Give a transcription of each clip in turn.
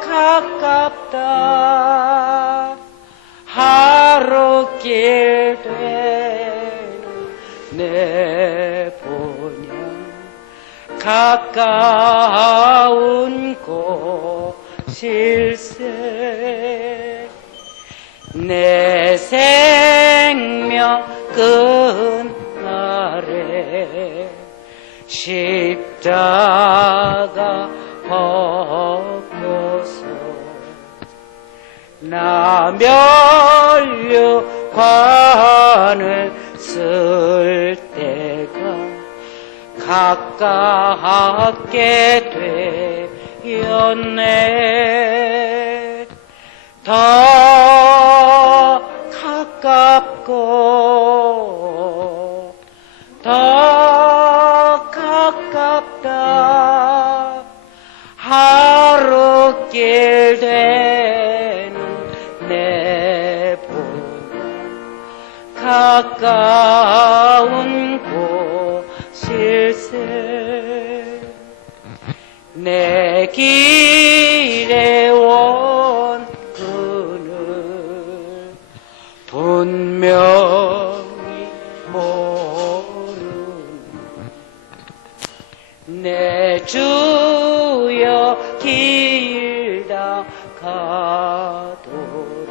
가깝다 하루길 되는 내 본향 가까운 곳일세 내 생명 끝날에 십자가 벗고서 나 면류관을 쓸 때가 가깝게 되었네 더 가깝고 더 가깝다 하루길 되는 내 본향 가까운 곳일세 내 길에 온 그늘 분명히 모르는 내 주여 길다 가도록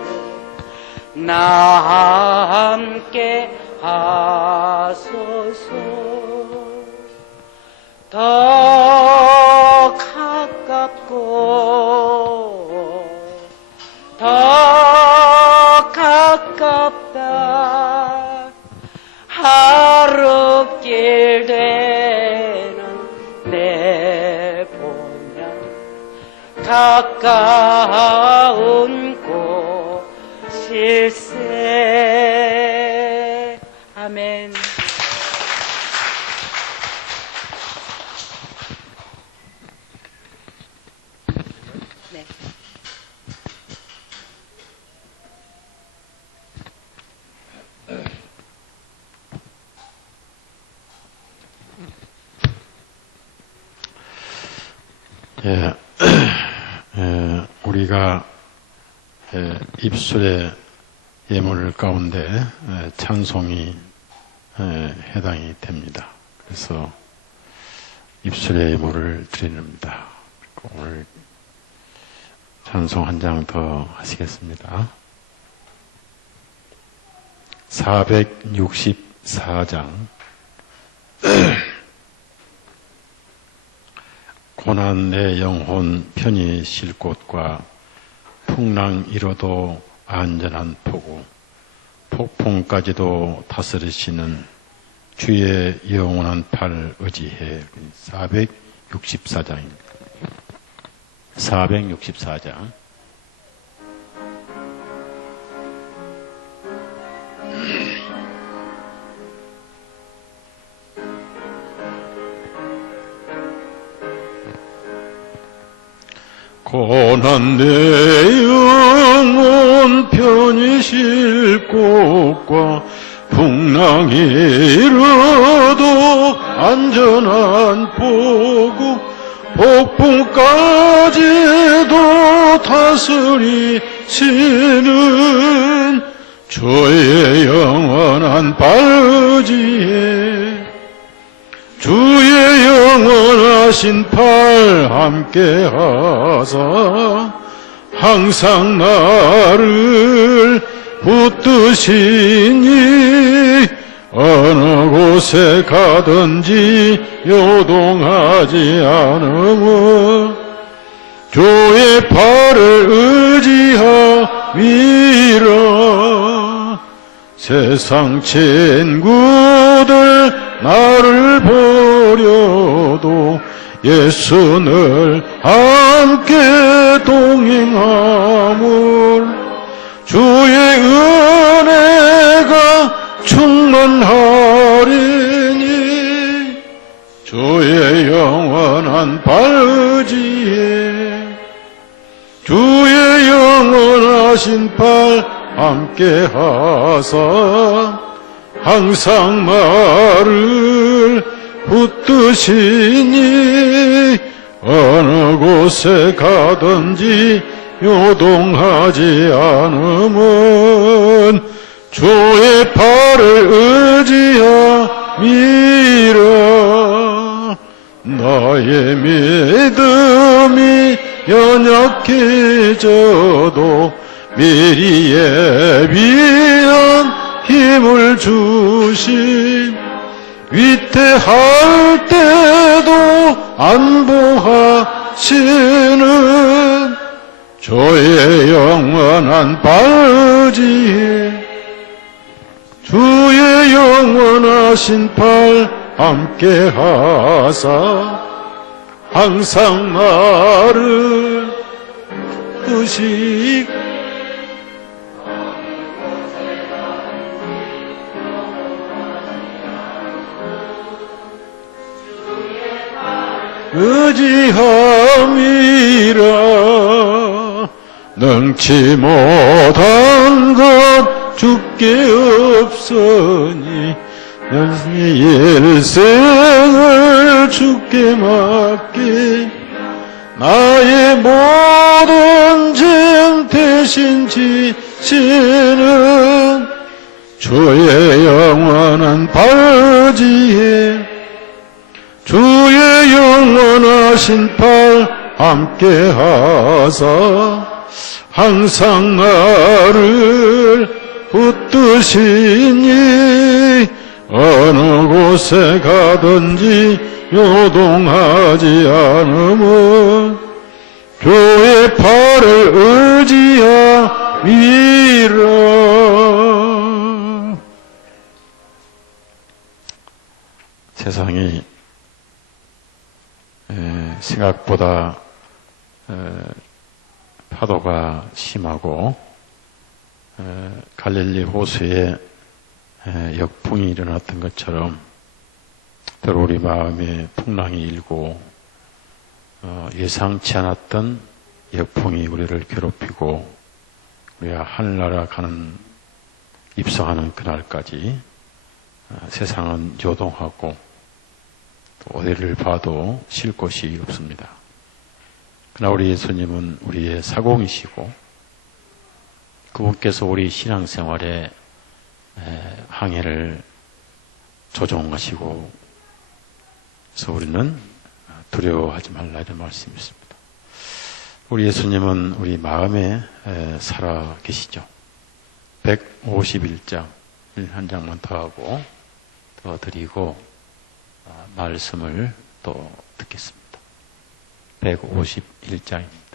나 함께 하소서 더 가깝고 더 가깝다 하루길 되는 내 본향 가까운 곳일세 아멘. 네. 우리가 입술의 예물 가운데 찬송이 해당이 됩니다. 그래서 입술의 예물을 드립니다. 오늘 찬송 한 장 더 하시겠습니다. 464장 고난 내 영혼 편히 쉴 곳과 풍랑 이뤄도 안전한 포구 폭풍까지도 다스리시는 주의 영원한 팔 의지해 464장입니다. 464장 고난 내 영혼 편히 쉴 곳과 풍랑이 일어도 안전한 포구 폭풍까지도 다스리시는 주의 영원한 발의지에 주의 영원하신 팔 함께 하사 항상 나를 붙드시니 어느 곳에 가든지 요동하지 않으며 주의 팔을 의지함이라 세상 친구들 나를 버려도 예수 늘 함께 동행함을 주의 은혜가 충만하리니 주의 영원한 발의지에 주의 영원하신 팔 함께 하사 항상 나를 붙드시니 어느 곳에 가든지 요동하지 않음은 주의 팔을 의지함이라. 나의 믿음이 연약해져도 미리 예비한 힘을 주신, 위태할 때도 안보하시는 주의 영원한 발지에 주의 영원하신 팔 함께 하사 항상 나를 붙드시고 의지함이라. 능치 못한 것 주께 없으니 내 일생을 주께 맡기, 나의 모든 짐 대신 지시는 주의 영원한 발지에 주의 영원하신 팔 함께 하사 항상 나를 붙드시니 어느 곳에 가든지 요동하지 않음은 주의 팔을 의지함이라. 세상이 생각보다 파도가 심하고 갈릴리 호수에 역풍이 일어났던 것처럼 때로 우리 마음에 풍랑이 일고 예상치 않았던 역풍이 우리를 괴롭히고 우리가 하늘나라 가는 입성하는 그날까지 세상은 요동하고 또 어디를 봐도 쉴 곳이 없습니다. 그러나 우리 예수님은 우리의 사공이시고 그분께서 우리 신앙생활에 항해를 조종하시고, 그래서 우리는 두려워하지 말라 이런 말씀이 있습니다. 우리 예수님은 우리 마음에 살아 계시죠. 151장 한 장만 더 하고 더 드리고 말씀을 또 듣겠습니다. 151장입니다.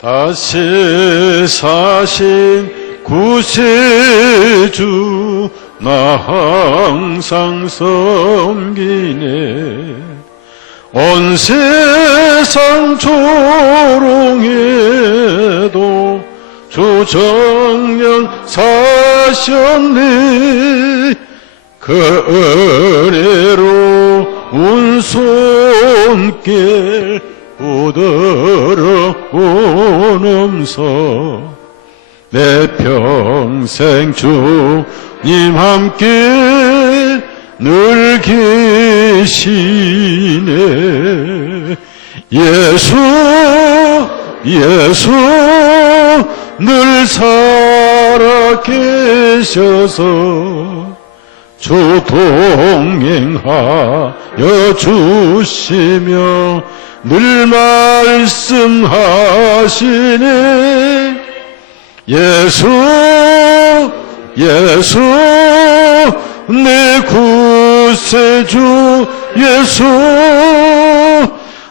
다시 사신 구세주 나 항상 섬기네. 온 세상 조롱해도 주 정령 사셨네. 그 은혜로 운 손길 붙들어 오면서 내 평생 주님 함께 늘 계시네. 예수 늘 살아 계셔서 주 동행하여 주시며 늘 말씀하시네. 예수 내 구세주 예수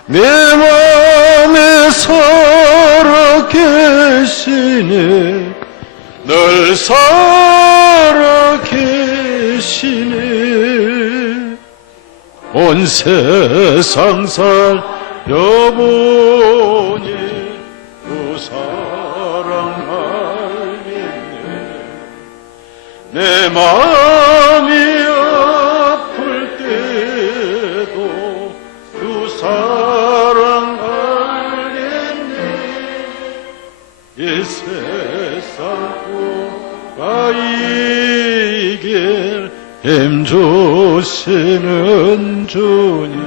내 맘에 살아 계시네. 늘 살아 계시네. 온 세상 살펴보니 그 사랑 알겠네. 내 마음이 아플 때도 그 이 세상 구가 이길 힘 주시는 주님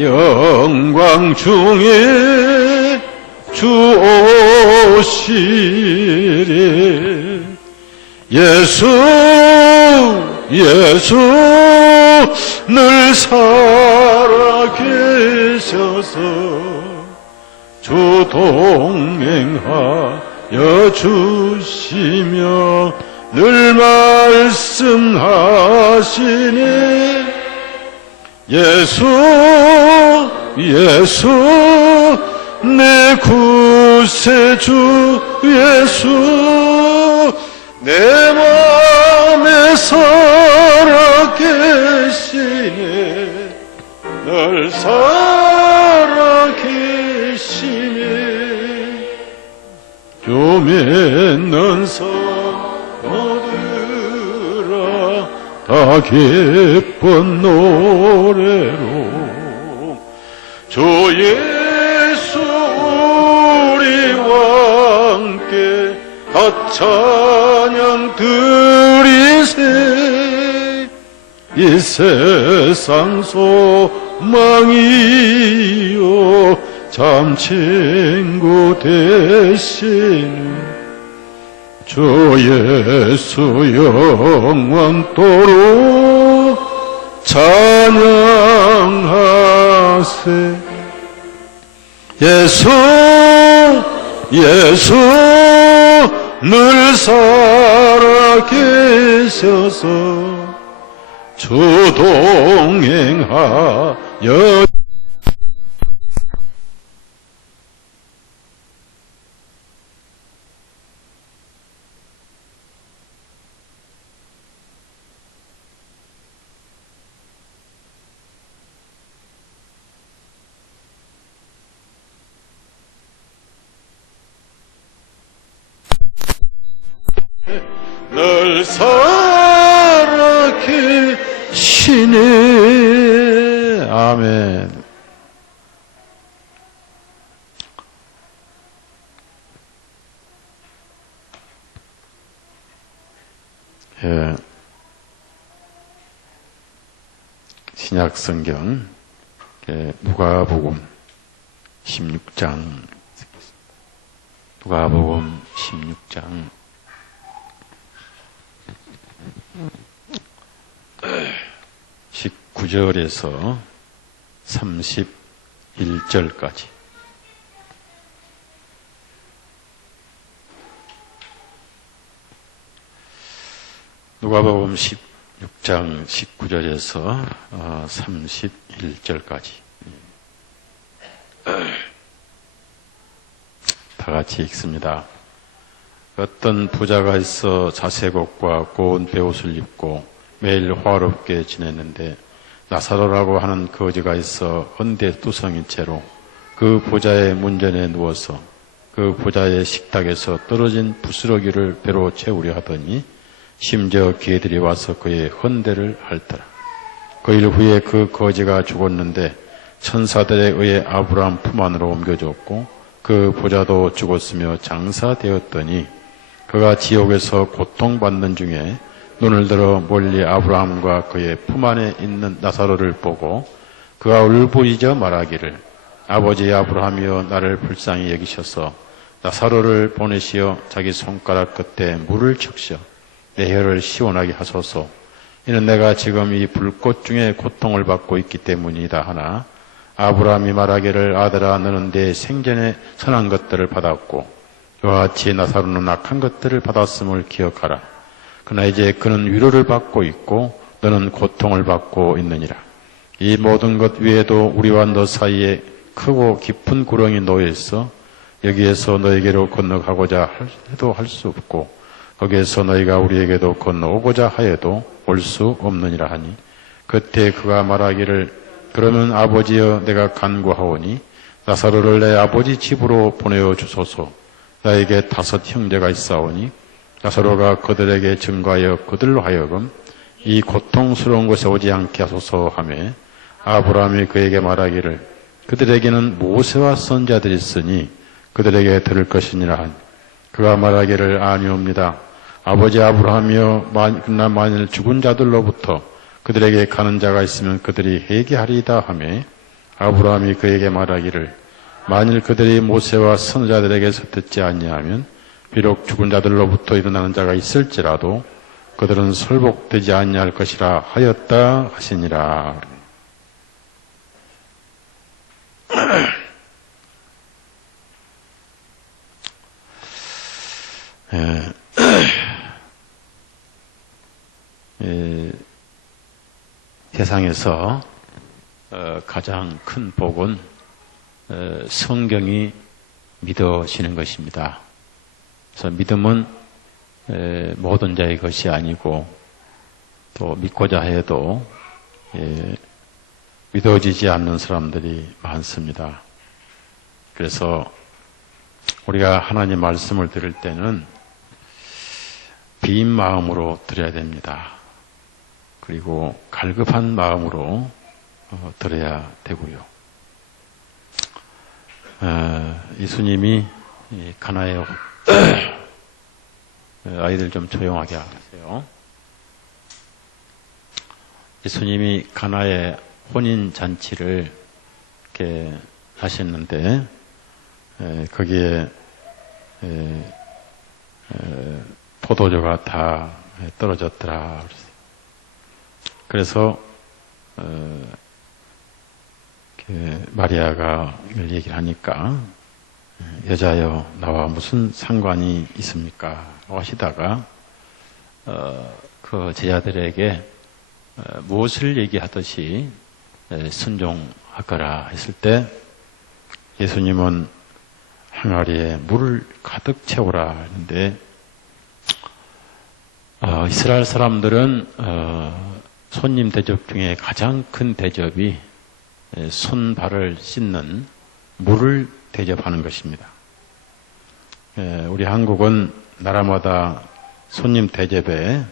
영광 중에 주 오시리 예수 늘 살아계셔서 주 동행하여 주시며 늘 말씀하시니 예수 내 구세주 예수 내 맘에 살아계시네 늘 살아계시네 주 믿는 성도들아 다 기쁜 노래로 주 예수 우리와 함께 다 찬양 드리세 이 세상 소망이요 참 친구 되시는 주 예수 영원토록 찬양하세 예수 늘 살아계셔서 주 동행하여 늘 살아계시네 아멘. 예. 신약 성경 누가복음 16장 19절에서 31절까지 누가복음 16장 19절에서 31절까지 다 같이 읽습니다. 어떤 부자가 있어 자색 옷과 고운 베옷을 입고 매일 화롭게 지냈는데 나사로라고 하는 거지가 있어 헌데 뚜성인 채로 그 부자의 문전에 누워서 그 부자의 식탁에서 떨어진 부스러기를 배로 채우려 하더니 심지어 개들이 와서 그의 헌대를 핥더라. 그 일 후에 그 거지가 죽었는데 천사들에 의해 아브라함 품 안으로 옮겨졌고 그 부자도 죽었으며 장사되었더니 그가 지옥에서 고통받는 중에 눈을 들어 멀리 아브라함과 그의 품 안에 있는 나사로를 보고 그가 울부짖어 말하기를 아버지 아브라함이여 나를 불쌍히 여기셔서 나사로를 보내시어 자기 손가락 끝에 물을 적셔 내 혀를 시원하게 하소서. 이는 내가 지금 이 불꽃 중에 고통을 받고 있기 때문이다 하나 아브라함이 말하기를 아들아 너는 내 생전에 선한 것들을 받았고 이와 같이 나사로는 악한 것들을 받았음을 기억하라. 그러나 이제 그는 위로를 받고 있고 너는 고통을 받고 있느니라. 이 모든 것 위에도 우리와 너 사이에 크고 깊은 구렁이 놓여 있어 여기에서 너에게로 건너가고자 해도 할 수 없고 거기에서 너희가 우리에게도 건너오고자 하여도 올 수 없느니라 하니 그때 그가 말하기를 그러면 아버지여 내가 간구하오니 나사로를 내 아버지 집으로 보내어 주소서. 나에게 5 형제가 있사오니 나사로가 그들에게 증거하여 그들로 하여금 이 고통스러운 곳에 오지 않게 하소서 하매 아브라함이 그에게 말하기를 그들에게는 모세와 선자들이 있으니 그들에게 들을 것이니라 하니 그가 말하기를 아니옵니다. 아버지 아브라함이여 그러나 만일 죽은 자들로부터 그들에게 가는 자가 있으면 그들이 회개하리이다 하며 아브라함이 그에게 말하기를 만일 그들이 모세와 선자들에게서 듣지 아니하면 비록 죽은 자들로부터 일어나는 자가 있을지라도 그들은 설복되지 아니할 것이라 하였다 하시니라. 세상에서 가장 큰 복은 성경이 믿어지는 것입니다. 그래서 믿음은 모든 자의 것이 아니고 또 믿고자 해도 믿어지지 않는 사람들이 많습니다. 그래서 우리가 하나님 말씀을 들을 때는 빈 마음으로 들어야 됩니다. 그리고 갈급한 마음으로 들어야 되고요. 예수님이 가나의 아이들 좀 조용하게 하세요. 예수님이 가나의 혼인 잔치를 이렇게 하셨는데 거기에 포도주가 다 떨어졌더라. 그래서 마리아가 이걸 얘기를 하니까 여자여 나와 무슨 상관이 있습니까? 하시다가 그 제자들에게 무엇을 얘기하듯이 순종하거라 했을 때 예수님은 항아리에 물을 가득 채우라 했는데 이스라엘 사람들은 손님 대접 중에 가장 큰 대접이 손발을 씻는 물을 대접하는 것입니다. 우리 한국은 나라마다 손님 대접의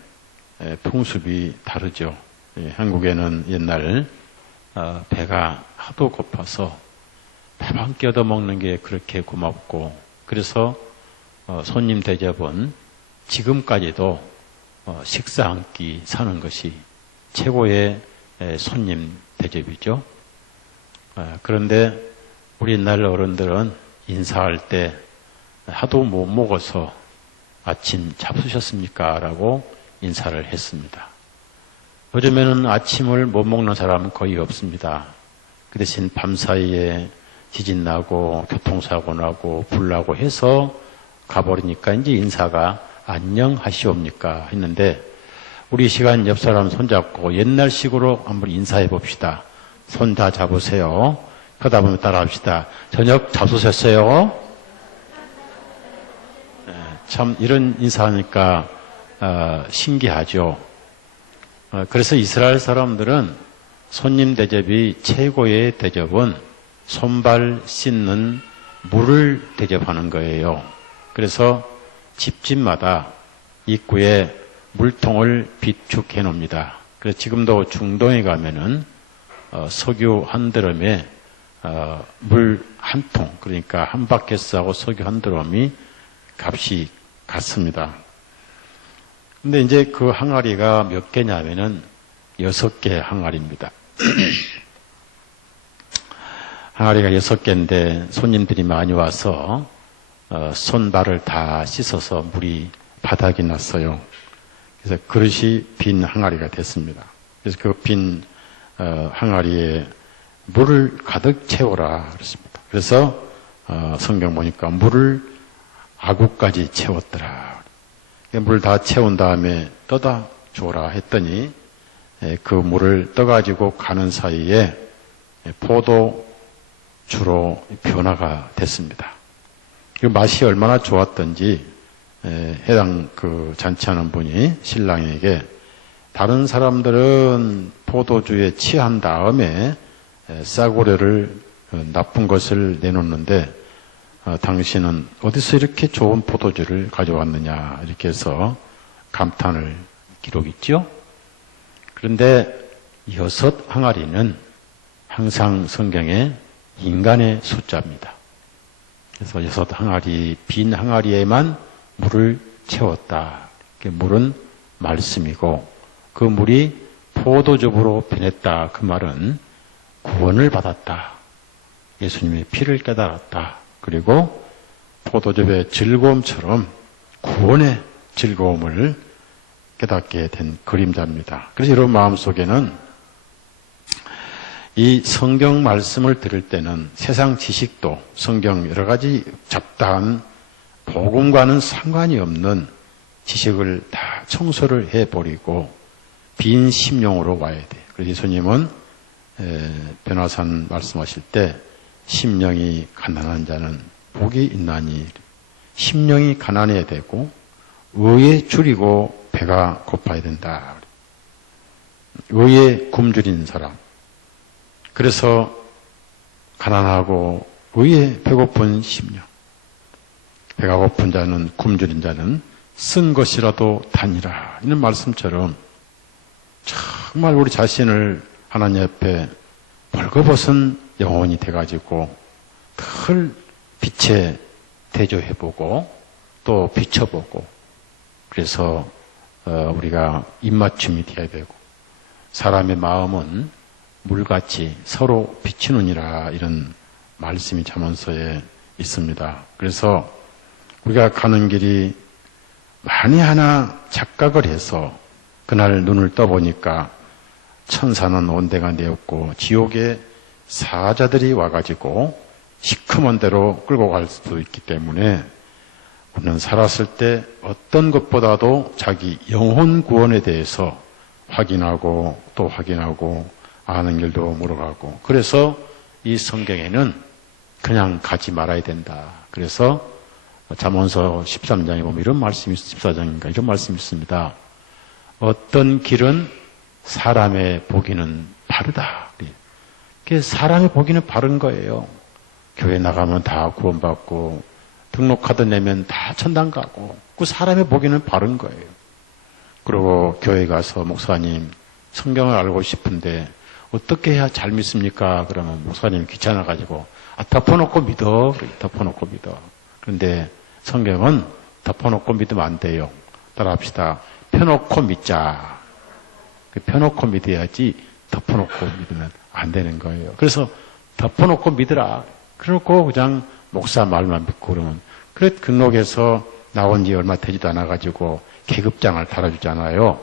풍습이 다르죠. 한국에는 옛날 배가 하도 고파서 밥 한 끼 얻어 먹는 게 그렇게 고맙고 그래서 손님 대접은 지금까지도 식사 한 끼 사는 것이 최고의 손님 대접이죠. 그런데 우리 옛날 어른들은 인사할 때 하도 못 먹어서 아침 잡수셨습니까? 라고 인사를 했습니다. 요즘에는 아침을 못 먹는 사람은 거의 없습니다. 그 대신 밤사이에 지진 나고 교통사고 나고 불 나고 해서 가버리니까 이제 인사가 안녕하시옵니까? 했는데 우리 시간 옆 사람 손잡고 옛날식으로 한번 인사해 봅시다. 손 다 잡으세요. 그러다 보면 따라합시다. 저녁 잡수셨어요? 참 이런 인사하니까 신기하죠. 그래서 이스라엘 사람들은 손님 대접이 최고의 대접은 손발 씻는 물을 대접하는 거예요. 그래서 집집마다 입구에 물통을 비축해 놓습니다. 그래서 지금도 중동에 가면은 석유 한 드럼에 물 한 통, 그러니까 한 바켓하고 석유 한 드럼이 값이 같습니다. 근데 이제 그 항아리가 몇 개냐면은 6개 항아리입니다. 항아리가 6개인데 손님들이 많이 와서 손발을 다 씻어서 물이 바닥이 났어요. 그래서 그릇이 빈 항아리가 됐습니다. 그래서 그 빈 항아리에 물을 가득 채워라 그랬습니다. 그래서 성경 보니까 물을 아구까지 채웠더라. 물 다 채운 다음에 떠다 줘라 했더니 그 물을 떠가지고 가는 사이에 포도주로 변화가 됐습니다. 그 맛이 얼마나 좋았던지 해당 그 잔치하는 분이 신랑에게 다른 사람들은 포도주에 취한 다음에 싸구려를 나쁜 것을 내놓는데 당신은 어디서 이렇게 좋은 포도주를 가져왔느냐 이렇게 해서 감탄을 기록했죠. 그런데 6 항아리는 항상 성경에 인간의 숫자입니다. 그래서 6항아리, 빈 항아리에만 물을 채웠다. 물은 말씀이고 그 물이 포도즙으로 변했다. 그 말은 구원을 받았다. 예수님의 피를 깨달았다. 그리고 포도즙의 즐거움처럼 구원의 즐거움을 깨닫게 된 그림자입니다. 그래서 여러분 마음속에는 이 성경 말씀을 들을 때는 세상 지식도 성경 여러 가지 잡다한 복음과는 상관이 없는 지식을 다 청소를 해버리고 빈 심령으로 와야 돼. 그래서 예수님은 변화산 말씀하실 때 심령이 가난한 자는 복이 있나니 심령이 가난해야 되고 의에 줄이고 배가 고파야 된다. 의에 굶주린 사람. 그래서 가난하고 의에 배고픈 심령. 배가 고픈 자는 굶주린 자는 쓴 것이라도 다니라. 이런 말씀처럼 정말 우리 자신을 하나님 앞에 벌거벗은 영혼이 돼가지고 늘 빛에 대조해보고 또 비춰보고 그래서 우리가 입맞춤이 되어야 되고 사람의 마음은 물같이 서로 비추느니라 이런 말씀이 잠언서에 있습니다. 그래서 우리가 가는 길이 만에 하나 착각을 해서 그날 눈을 떠보니까 천사는 온데가 되었고 지옥에 사자들이 와가지고 시커먼 데로 끌고 갈 수도 있기 때문에 우리는 살았을 때 어떤 것보다도 자기 영혼 구원에 대해서 확인하고 또 확인하고 아는 길도 물어가고 그래서 이 성경에는 그냥 가지 말아야 된다. 그래서 잠언서 13장에 보면 이런 말씀이 14장인가 이런 말씀이 있습니다. 어떤 길은 사람의 보기는 바르다. 그게 사람의 보기는 바른 거예요. 교회 나가면 다 구원받고 등록카드 내면 다 천당 가고 그 사람의 보기는 바른 거예요. 그리고 교회 가서 목사님 성경을 알고 싶은데 어떻게 해야 잘 믿습니까? 그러면 목사님 귀찮아가지고 덮어놓고 믿어. 덮어놓고 믿어. 그런데 성경은 덮어놓고 믿으면 안 돼요. 따라합시다. 펴놓고 믿자. 펴놓고 믿어야지 덮어놓고 믿으면 안 되는 거예요. 그래서 덮어놓고 믿으라. 그래놓고 그냥 목사 말만 믿고 그러면 그래 근록에서 나온 지 얼마 되지도 않아가지고 계급장을 달아주잖아요.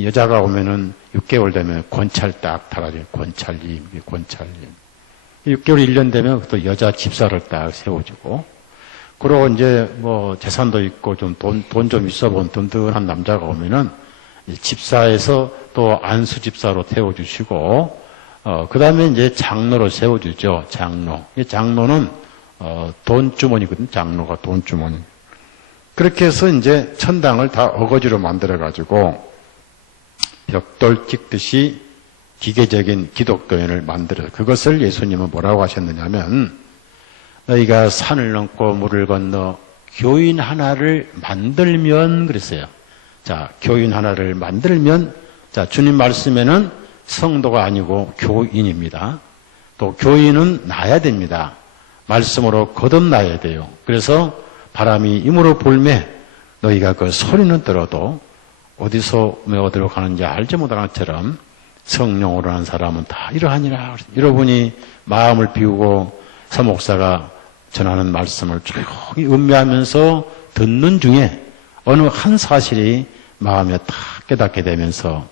여자가 오면은 6개월 되면 권찰 딱 달아줘요. 권찰님. 6개월 1년 되면 또 여자 집사를 딱 세워주고 그리고 이제 뭐 재산도 있고 좀 돈 좀 있어 본 든든한 남자가 오면은 집사에서 또 안수 집사로 태워주시고 그 다음에 이제 장로로 세워주죠. 장로. 이 장로는 돈주머니거든. 장로가 돈주머니. 그렇게 해서 이제 천당을 다 어거지로 만들어가지고 벽돌 찍듯이 기계적인 기독교인을 만들어. 그것을 예수님은 뭐라고 하셨느냐면 너희가 산을 넘고 물을 건너 교인 하나를 만들면 그랬어요. 자, 교인 하나를 만들면 자, 주님 말씀에는 성도가 아니고 교인입니다. 또 교인은 나야 됩니다. 말씀으로 거듭나야 돼요. 그래서 바람이 임으로 불매 너희가 그 소리는 들어도 어디서 어디로 가는지 알지 못하는 것처럼 성령으로 하는 사람은 다 이러하니라. 여러분이 마음을 비우고 서목사가 전하는 말씀을 조용히 음미하면서 듣는 중에 어느 한 사실이 마음에 탁 깨닫게 되면서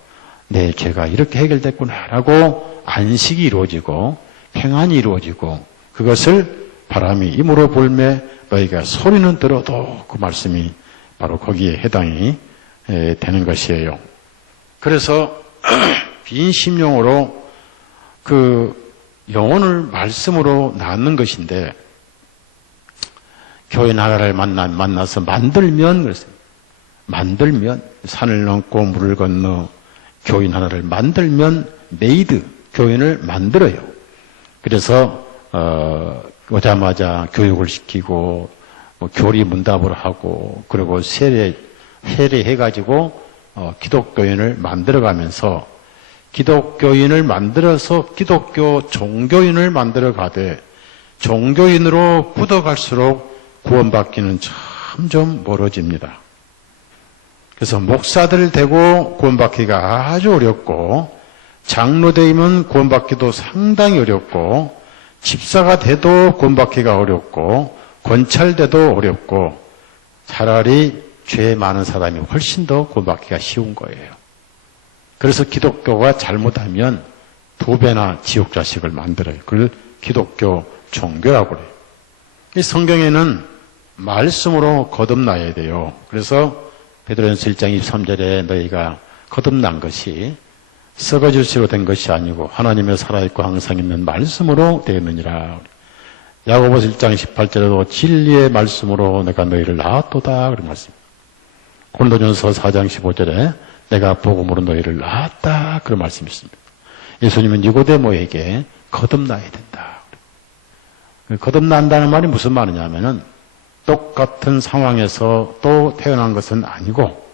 내 죄가 이렇게 해결됐구나라고 안식이 이루어지고 평안이 이루어지고 그것을 바람이 임으로 불매 너희가 소리는 들어도 그 말씀이 바로 거기에 해당이 되는 것이에요. 그래서 빈 심령으로 그 영혼을 말씀으로 낳는 것인데 교회 나라를 만나서 만들면 그랬어요. 만들면 산을 넘고 물을 건너 교인 하나를 만들면 메이드 교인을 만들어요. 그래서 오자마자 교육을 시키고 교리 문답을 하고 그리고 세례해가지고 기독교인을 만들어가면서 기독교인을 만들어서 기독교 종교인을 만들어가되 종교인으로 굳어갈수록 구원받기는 점점 멀어집니다. 그래서 목사들 되고 구원받기가 아주 어렵고, 장로되면 구원받기도 상당히 어렵고, 집사가 돼도 구원받기가 어렵고, 권찰돼도 어렵고, 차라리 죄 많은 사람이 훨씬 더 구원받기가 쉬운 거예요. 그래서 기독교가 잘못하면 2배나 지옥 자식을 만들어요. 그걸 기독교 종교라고 그래요. 이 성경에는 말씀으로 거듭나야 돼요. 그래서 베드로전서 1장 23절에 너희가 거듭난 것이 썩어질 수로 된 것이 아니고 하나님의 살아있고 항상 있는 말씀으로 되었느니라. 야고보서 1장 18절에도 진리의 말씀으로 내가 너희를 낳았도다 그런 말씀. 고린도전서 4장 15절에 내가 복음으로 너희를 낳았다 그런 말씀이 있습니다. 예수님은 니고데모에게 거듭나야 된다. 거듭난다는 말이 무슨 말이냐면은 똑같은 상황에서 또 태어난 것은 아니고,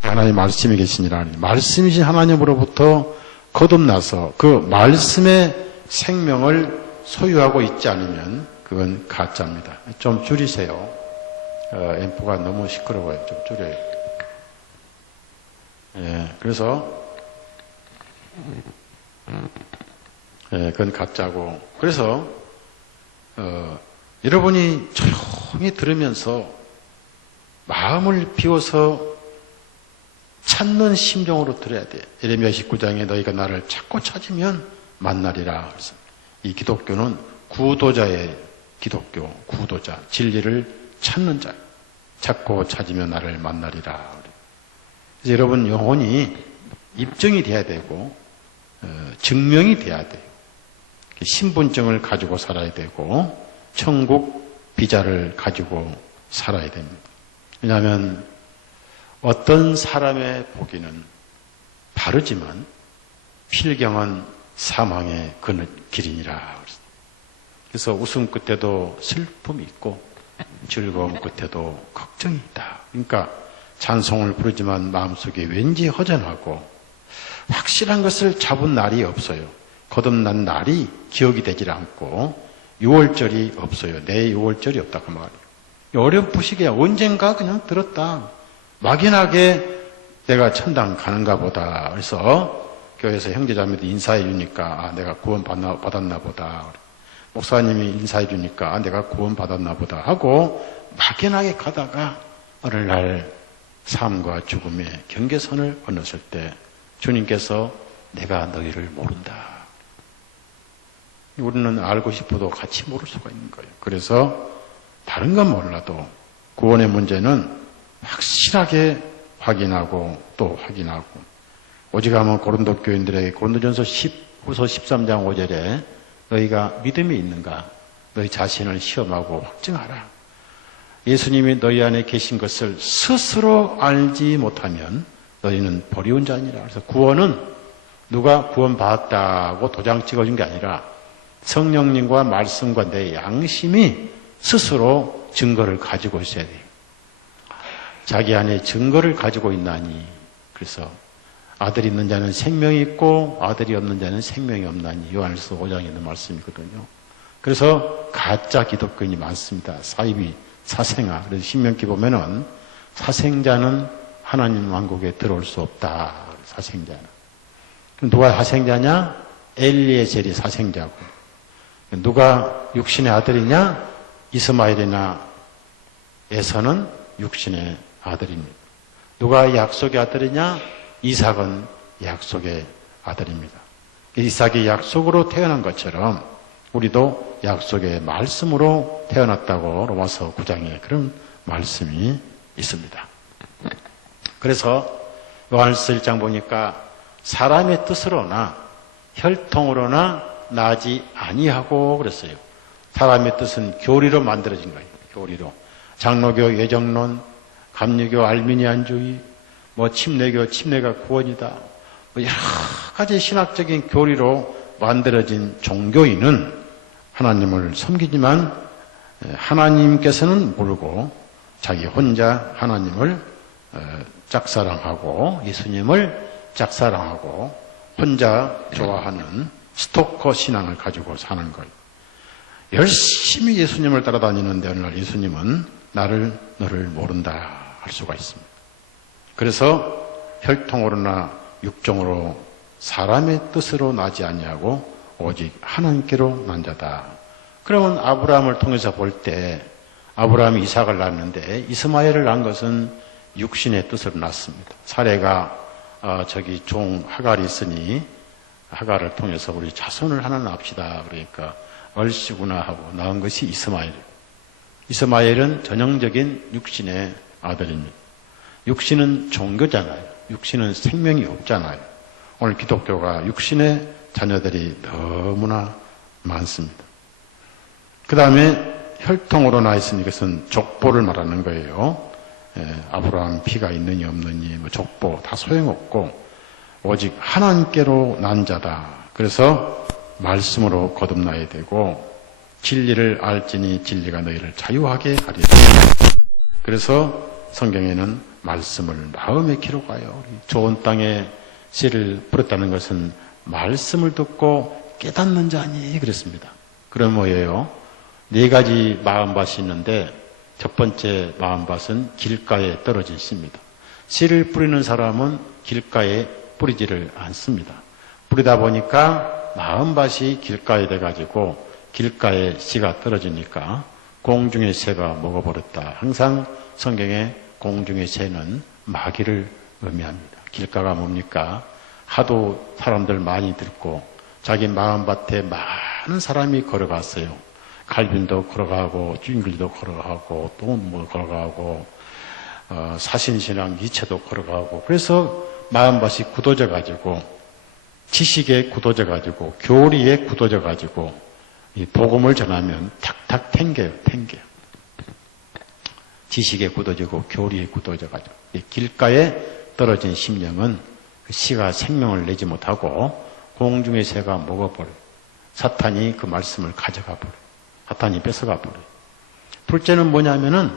하나님의 말씀이 계시니라. 말씀이신 하나님으로부터 거듭나서 그 말씀의 생명을 소유하고 있지 않으면 그건 가짜입니다. 좀 줄이세요. 앰프가 너무 시끄러워요. 좀 줄여요. 그래서 그건 가짜고. 그래서 여러분이 조용히 들으면서 마음을 비워서 찾는 심정으로 들어야 돼. 예레미야 19장에 너희가 나를 찾고 찾으면 만나리라. 그래서 이 기독교는 구도자의 기독교, 구도자, 진리를 찾는 자. 찾고 찾으면 나를 만나리라. 그래서 여러분 영혼이 입증이 돼야 되고 증명이 돼야 돼요. 신분증을 가지고 살아야 되고 천국 비자를 가지고 살아야 됩니다. 왜냐하면 어떤 사람의 보기는 바르지만 필경은 사망의 길이니라. 그래서 웃음 끝에도 슬픔이 있고 즐거움 끝에도 걱정이 있다. 그러니까 찬송을 부르지만 마음속에 왠지 허전하고 확실한 것을 잡은 날이 없어요. 거듭난 날이 기억이 되질 않고 6월절이 없어요. 내 6월절이 없다 그 말이에요. 어렴풋이게 언젠가 그냥 들었다. 막연하게 내가 천당 가는가 보다. 그래서 교회에서 형제자매들 인사해 주니까 내가 구원 받았나 보다. 목사님이 인사해 주니까 내가 구원 받았나 보다 하고 막연하게 가다가 어느 날 삶과 죽음의 경계선을 건넜을 때 주님께서 내가 너희를 모른다. 우리는 알고 싶어도 같이 모를 수가 있는 거예요. 그래서 다른 건 몰라도 구원의 문제는 확실하게 확인하고 또 확인하고, 오직하면 고린도 교인들에게 고린도전서 10후서 13장 5절에 너희가 믿음이 있는가 너희 자신을 시험하고 확증하라. 예수님이 너희 안에 계신 것을 스스로 알지 못하면 너희는 버리운 자니라. 그래서 구원은 누가 구원받았다고 도장 찍어준 게 아니라 성령님과 말씀과 내 양심이 스스로 증거를 가지고 있어야 돼요. 자기 안에 증거를 가지고 있나니. 그래서 아들이 있는 자는 생명이 있고 아들이 없는 자는 생명이 없나니. 요한일서 5장에 있는 말씀이거든요. 그래서 가짜 기독교인이 많습니다. 사이비, 사생아. 그래서 신명기 보면은 사생자는 하나님 왕국에 들어올 수 없다. 사생자는. 누가 사생자냐? 엘리에셀이 사생자고. 누가 육신의 아들이냐? 이스마엘이나 에서는 육신의 아들입니다. 누가 약속의 아들이냐? 이삭은 약속의 아들입니다. 이삭이 약속으로 태어난 것처럼 우리도 약속의 말씀으로 태어났다고 로마서 9장에 그런 말씀이 있습니다. 그래서 요한일서 1장 보니까 사람의 뜻으로나 혈통으로나 나지 아니하고 그랬어요. 사람의 뜻은 교리로 만들어진 거예요. 교리로. 장로교 예정론, 감리교 알미니안주의, 침례교 침례가 구원이다. 여러 가지 신학적인 교리로 만들어진 종교인은 하나님을 섬기지만 하나님께서는 모르고 자기 혼자 하나님을 짝사랑하고 예수님을 짝사랑하고 혼자 좋아하는 스토커 신앙을 가지고 사는 거예요. 열심히 예수님을 따라다니는데 어느 날 예수님은 너를 모른다 할 수가 있습니다. 그래서 혈통으로나 육종으로 사람의 뜻으로 나지 아니하고 오직 하나님께로 난 자다. 그러면 아브라함을 통해서 볼 때 아브라함이 이삭을 낳았는데 이스마엘을 낳은 것은 육신의 뜻으로 낳습니다. 사례가 저기 종 하갈이 있으니 하갈을 통해서 우리 자손을 하나 낳읍시다. 그러니까 얼씨구나 하고 낳은 것이 이스마엘. 이스마엘은 전형적인 육신의 아들입니다. 육신은 종교잖아요. 육신은 생명이 없잖아요. 오늘 기독교가 육신의 자녀들이 너무나 많습니다. 그 다음에 혈통으로 나 있으니 이것은 족보를 말하는 거예요. 아브라함 피가 있느니 없느니 뭐 족보 다 소용없고 오직 하나님께로 난 자다. 그래서 말씀으로 거듭나야 되고 진리를 알지니 진리가 너희를 자유하게 하리라. 그래서 성경에는 말씀을 마음에 기록하여 좋은 땅에 씨를 뿌렸다는 것은 말씀을 듣고 깨닫는 자니 그랬습니다. 그럼 뭐예요? 4가지 마음밭이 있는데 첫 번째 마음밭은 길가에 떨어진 씨입니다. 씨를 뿌리는 사람은 길가에 뿌리지를 않습니다. 뿌리다 보니까 마음밭이 길가에 돼가지고 길가에 씨가 떨어지니까 공중의 새가 먹어버렸다. 항상 성경에 공중의 새는 마귀를 의미합니다. 길가가 뭡니까? 하도 사람들 많이 듣고 자기 마음밭에 많은 사람이 걸어갔어요. 칼빈도 걸어가고 쭝글리도 걸어가고 또 뭐 걸어가고 사신신앙 니체도 걸어가고 그래서 마음밭이 굳어져 가지고 지식에 굳어져 가지고 교리에 굳어져 가지고 이 복음을 전하면 탁탁 탱겨요. 지식에 굳어지고 교리에 굳어져 가지고 이 길가에 떨어진 심령은 그 씨가 생명을 내지 못하고 공중의 새가 먹어버려요. 사탄이 그 말씀을 가져가 버려요. 사탄이 뺏어가 버려요. 둘째는 뭐냐면은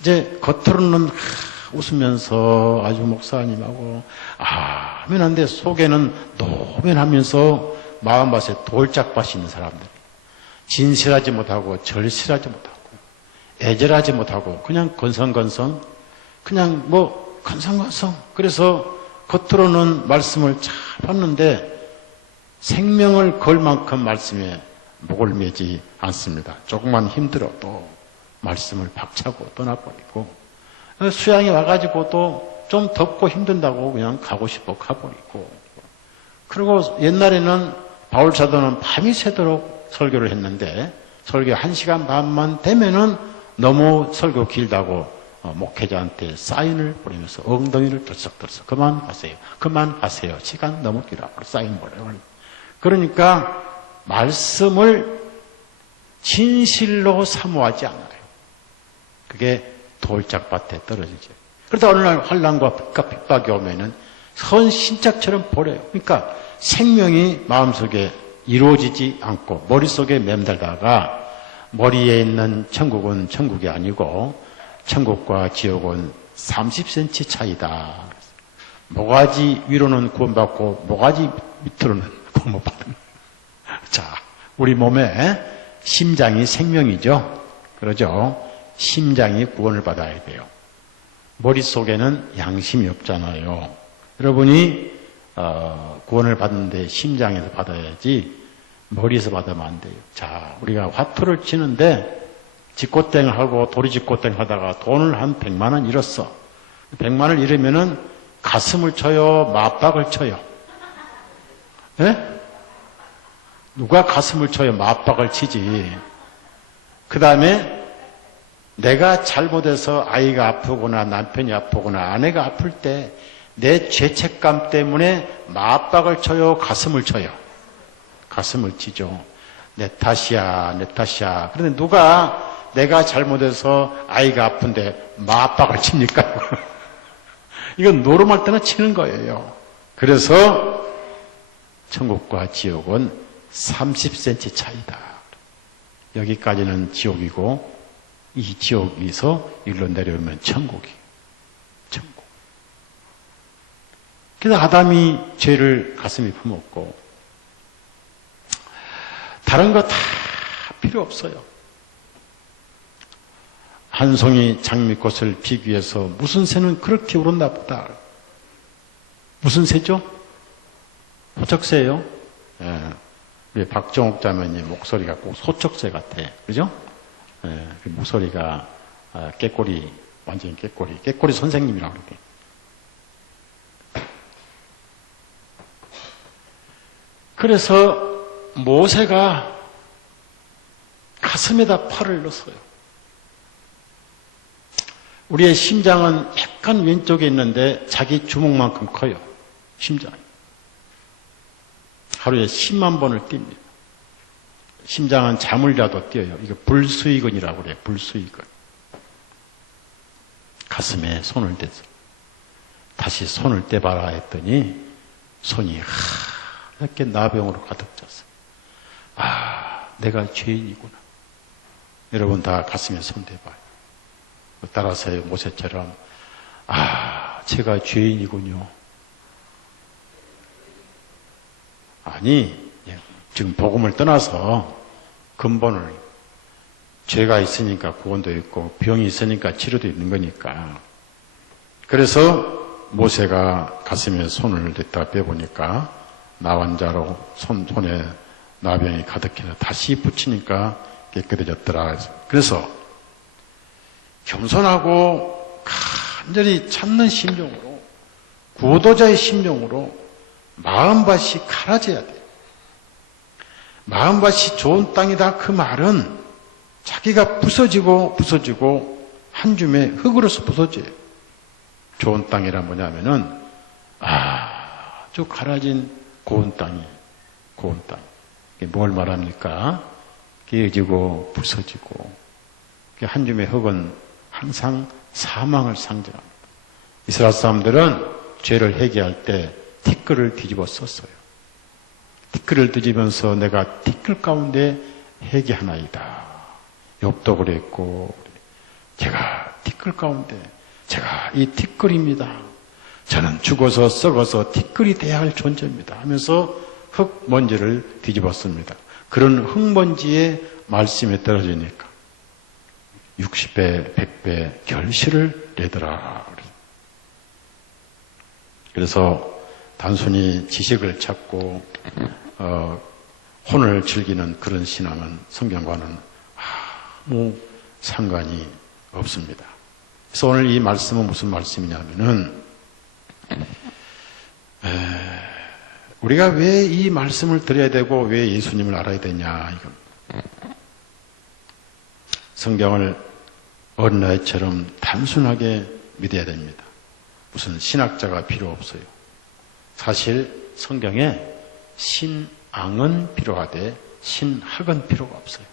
이제 겉으로는 웃으면서 아주 목사님하고 아멘 한데 속에는 노면하면서 마음밭에 돌짝밭이 있는 사람들. 진실하지 못하고 절실하지 못하고 애절하지 못하고 그냥 건성건성 그냥 뭐 건성건성 그래서 겉으로는 말씀을 잘 봤는데 생명을 걸 만큼 말씀에 목을 매지 않습니다. 조금만 힘들어도 말씀을 박차고 떠나버리고 수양이 와가지고 또 좀 덥고 힘든다고 그냥 가고 싶어 가버리고 그리고 옛날에는 바울 사도는 밤이 새도록 설교를 했는데 설교 1시간 반만 되면은 너무 설교 길다고 목회자한테 사인을 보내면서 엉덩이를 들썩들썩 그만하세요. 시간 너무 길어. 사인 보내요. 그러니까 말씀을 진실로 사모하지 않아요. 그게 돌짝밭에 떨어지죠. 그러다 어느 날 환난과 핍박이 오면은 선신짝처럼 버려요. 그러니까 생명이 마음속에 이루어지지 않고 머릿속에 맴달다가 머리에 있는 천국은 천국이 아니고 천국과 지옥은 30cm 차이다. 모가지 위로는 구원받고 모가지 밑으로는 구원 못 받는. 자, 우리 몸에 심장이 생명이죠. 그러죠. 심장이 구원을 받아야 돼요. 머릿속에는 양심이 없잖아요. 여러분이 구원을 받는데 심장에서 받아야지 머리에서 받으면 안 돼요. 자, 우리가 화투를 치는데 직고땡을 하고 도리직고땡 하다가 돈을 한 100만 원 잃었어. 100만 원을 잃으면은 가슴을 쳐요, 맞박을 쳐요. 예? 누가 가슴을 쳐요, 맞박을 치지. 그 다음에 내가 잘못해서 아이가 아프거나 남편이 아프거나 아내가 아플 때 내 죄책감 때문에 맞박을 쳐요, 가슴을 쳐요. 가슴을 치죠. 내 탓이야. 그런데 누가 내가 잘못해서 아이가 아픈데 맞박을 칩니까? 이건 노름할 때는 치는 거예요. 그래서 천국과 지옥은 30cm 차이다. 여기까지는 지옥이고 이 지옥에서 일로 내려오면 천국이에요. 천국. 그래서 아담이 죄를 가슴에 품었고 다른 거 다 필요 없어요. 한 송이 장미꽃을 피기 위해서 무슨 새는 그렇게 울었나 보다. 무슨 새죠? 소쩍새예요. 예. 박정옥 자매님 목소리가 꼭 소쩍새 같아. 그죠? 예. 그 목소리가 깨꼬리, 완전히 깨꼬리 선생님이라고 그러게. 그래서 모세가 가슴에다 팔을 넣었어요. 우리의 심장은 약간 왼쪽에 있는데 자기 주먹만큼 커요. 심장이. 하루에 10만 번을 뜁니다. 심장은 잠을 자도 뛰어요. 이거 불수의근이라고 그래요. 불수의근. 가슴에 손을 대서 다시 손을 떼봐라 했더니 손이 하얗게 나병으로 가득 찼어요. 아, 내가 죄인이구나. 여러분 다 가슴에 손 대봐요. 따라서 모세처럼 아, 제가 죄인이군요. 아니, 지금 복음을 떠나서 근본을 죄가 있으니까 구원도 있고 병이 있으니까 치료도 있는 거니까. 그래서 모세가 가슴에 손을 댔다 빼보니까 나환자로 손에 나병이 가득해서 다시 붙이니까 깨끗해졌더라. 그래서 겸손하고 간절히 찾는 심정으로 구도자의 심정으로 마음밭이 갈아져야 돼요. 마음밭이 좋은 땅이다 그 말은 자기가 부서지고 한 줌의 흙으로서 부서져요. 좋은 땅이란 뭐냐면은 아주 갈아진 고운 땅이에요. 고운 땅. 이게 뭘 말합니까? 깨지고 부서지고 한 줌의 흙은 항상 사망을 상징합니다. 이스라엘 사람들은 죄를 회개할 때 티끌을 뒤집어 썼어요. 티끌을 뒤집으면서 내가 티끌 가운데 회개하나이다. 욥도 그랬고 제가 티끌 가운데 제가 이 티끌입니다. 저는 죽어서 썩어서 티끌이 돼야 할 존재입니다 하면서 흙먼지를 뒤집었습니다. 그런 흙먼지에 말씀에 떨어지니까 60배, 100배 결실을 내더라. 그래서 단순히 지식을 찾고 혼을 즐기는 그런 신앙은 성경과는 아무 상관이 없습니다. 그래서 오늘 이 말씀은 무슨 말씀이냐면은 우리가 왜 이 말씀을 드려야 되고 왜 예수님을 알아야 되냐 이건. 성경을 어린아이처럼 단순하게 믿어야 됩니다. 무슨 신학자가 필요 없어요. 사실 성경에 신앙은 필요하되 신학은 필요가 없어요.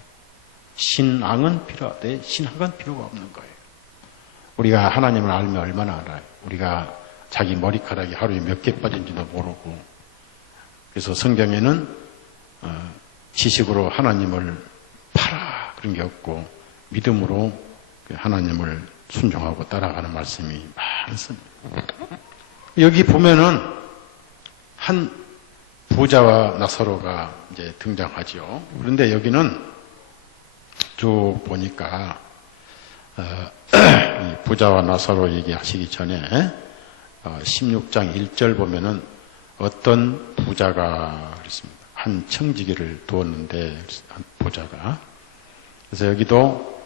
신앙은 필요하되 신학은 필요가 없는 거예요. 우리가 하나님을 알면 얼마나 알아요. 우리가 자기 머리카락이 하루에 몇 개 빠진지도 모르고. 그래서 성경에는 지식으로 하나님을 팔아 그런 게 없고 믿음으로 하나님을 순종하고 따라가는 말씀이 많습니다. 여기 보면은 한 부자와 나사로가 이제 등장하죠. 그런데 여기는 쭉 보니까 부자와 나사로 얘기하시기 전에 16장 1절 보면은 어떤 부자가 그랬습니다. 한 청지기를 두었는데 한 부자가. 그래서 여기도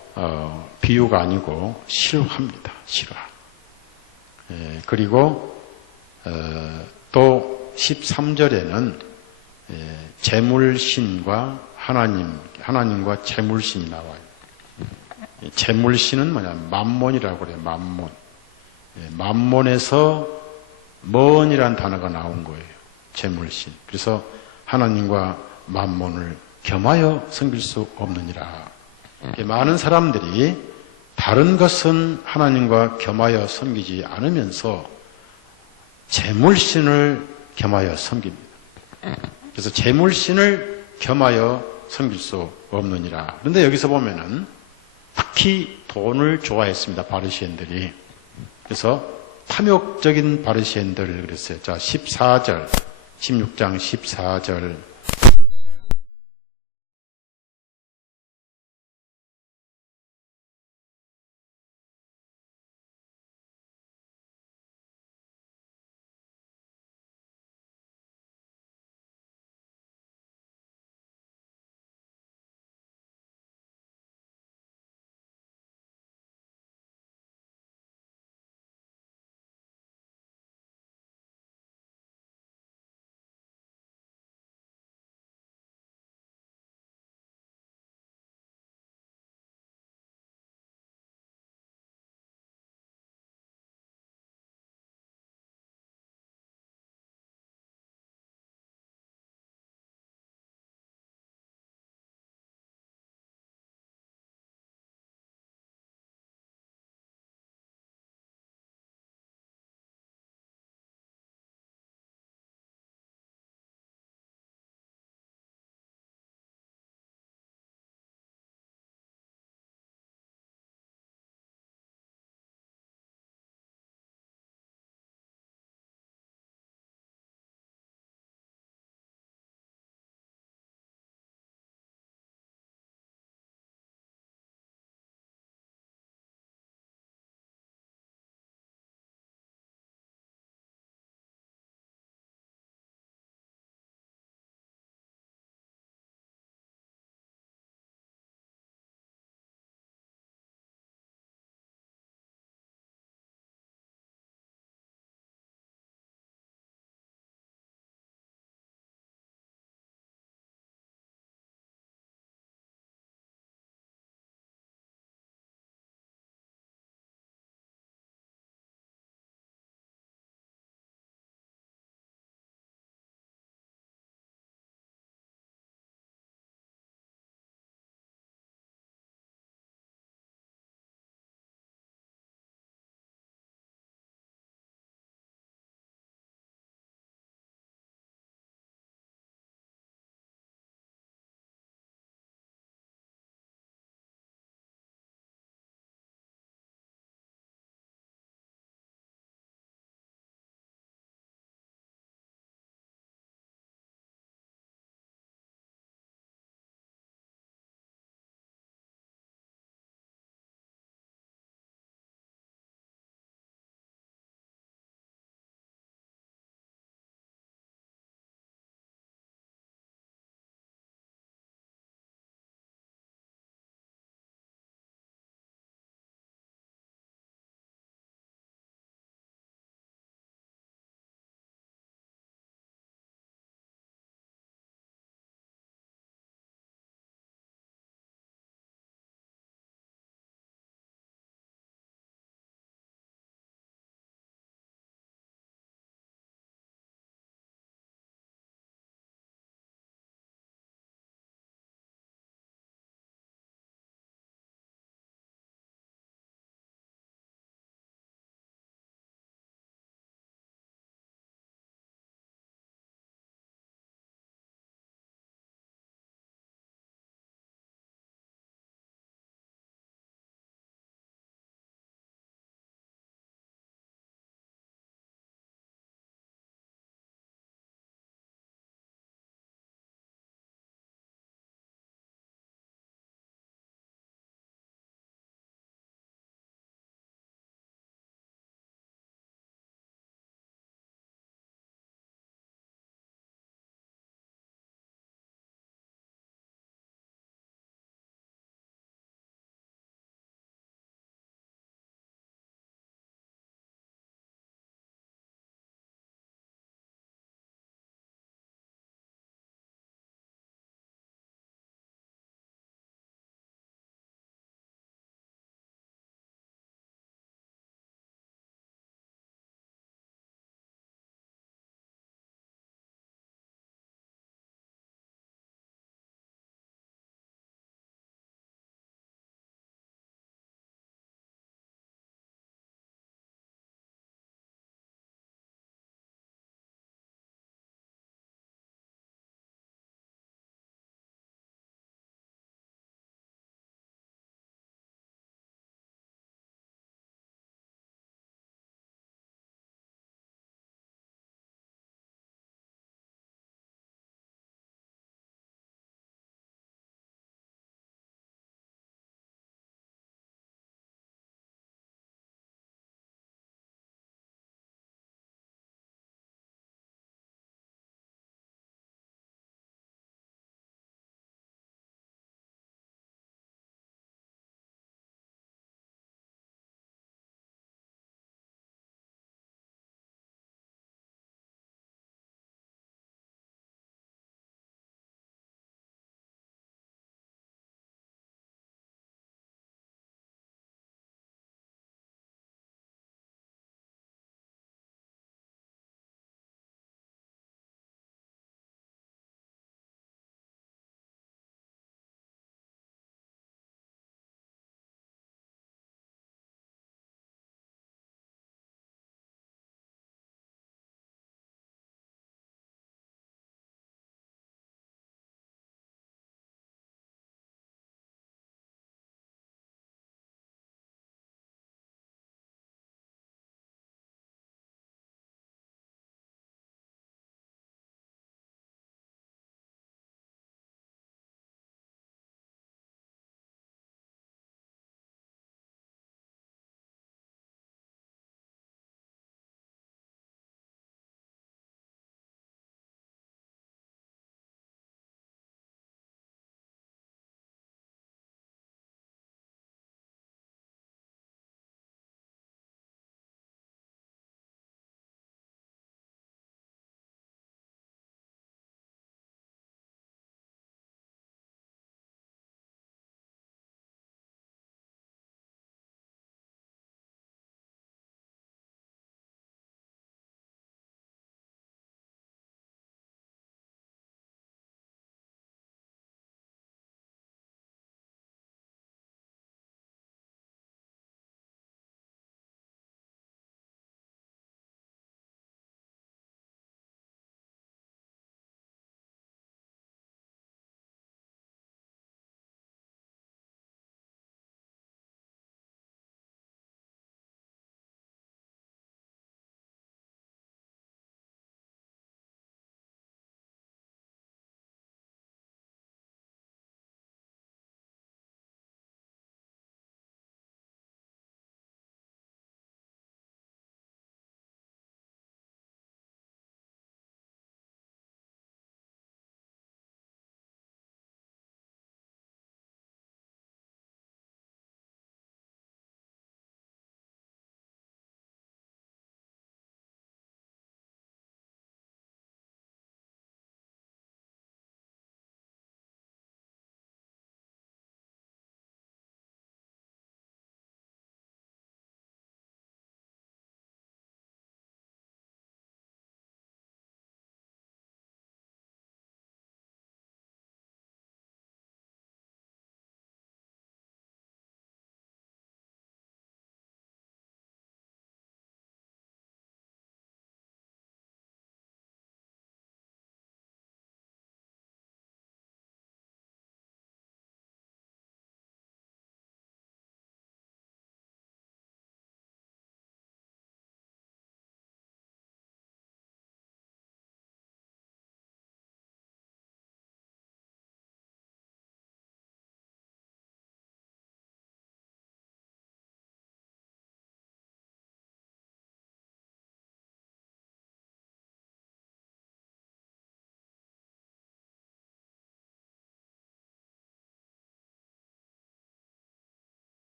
비유가 아니고 실화입니다. 실화. 그리고 또 13절에는 재물신과 하나님과 재물신이 나와요. 재물신은 뭐냐면 만몬이라고 그래요. 만몬. 만몬에서 먼이라는 단어가 나온 거예요. 재물신. 그래서 하나님과 만몬을 겸하여 섬길 수 없느니라. 많은 사람들이 다른 것은 하나님과 겸하여 섬기지 않으면서 재물신을 겸하여 섬깁니다. 그래서 재물신을 겸하여 섬길 수 없느니라. 그런데 여기서 보면은 특히 돈을 좋아했습니다. 바리새인들이. 그래서 탐욕적인 바리새인들 그랬어요. 자, 14절, 16장 14절.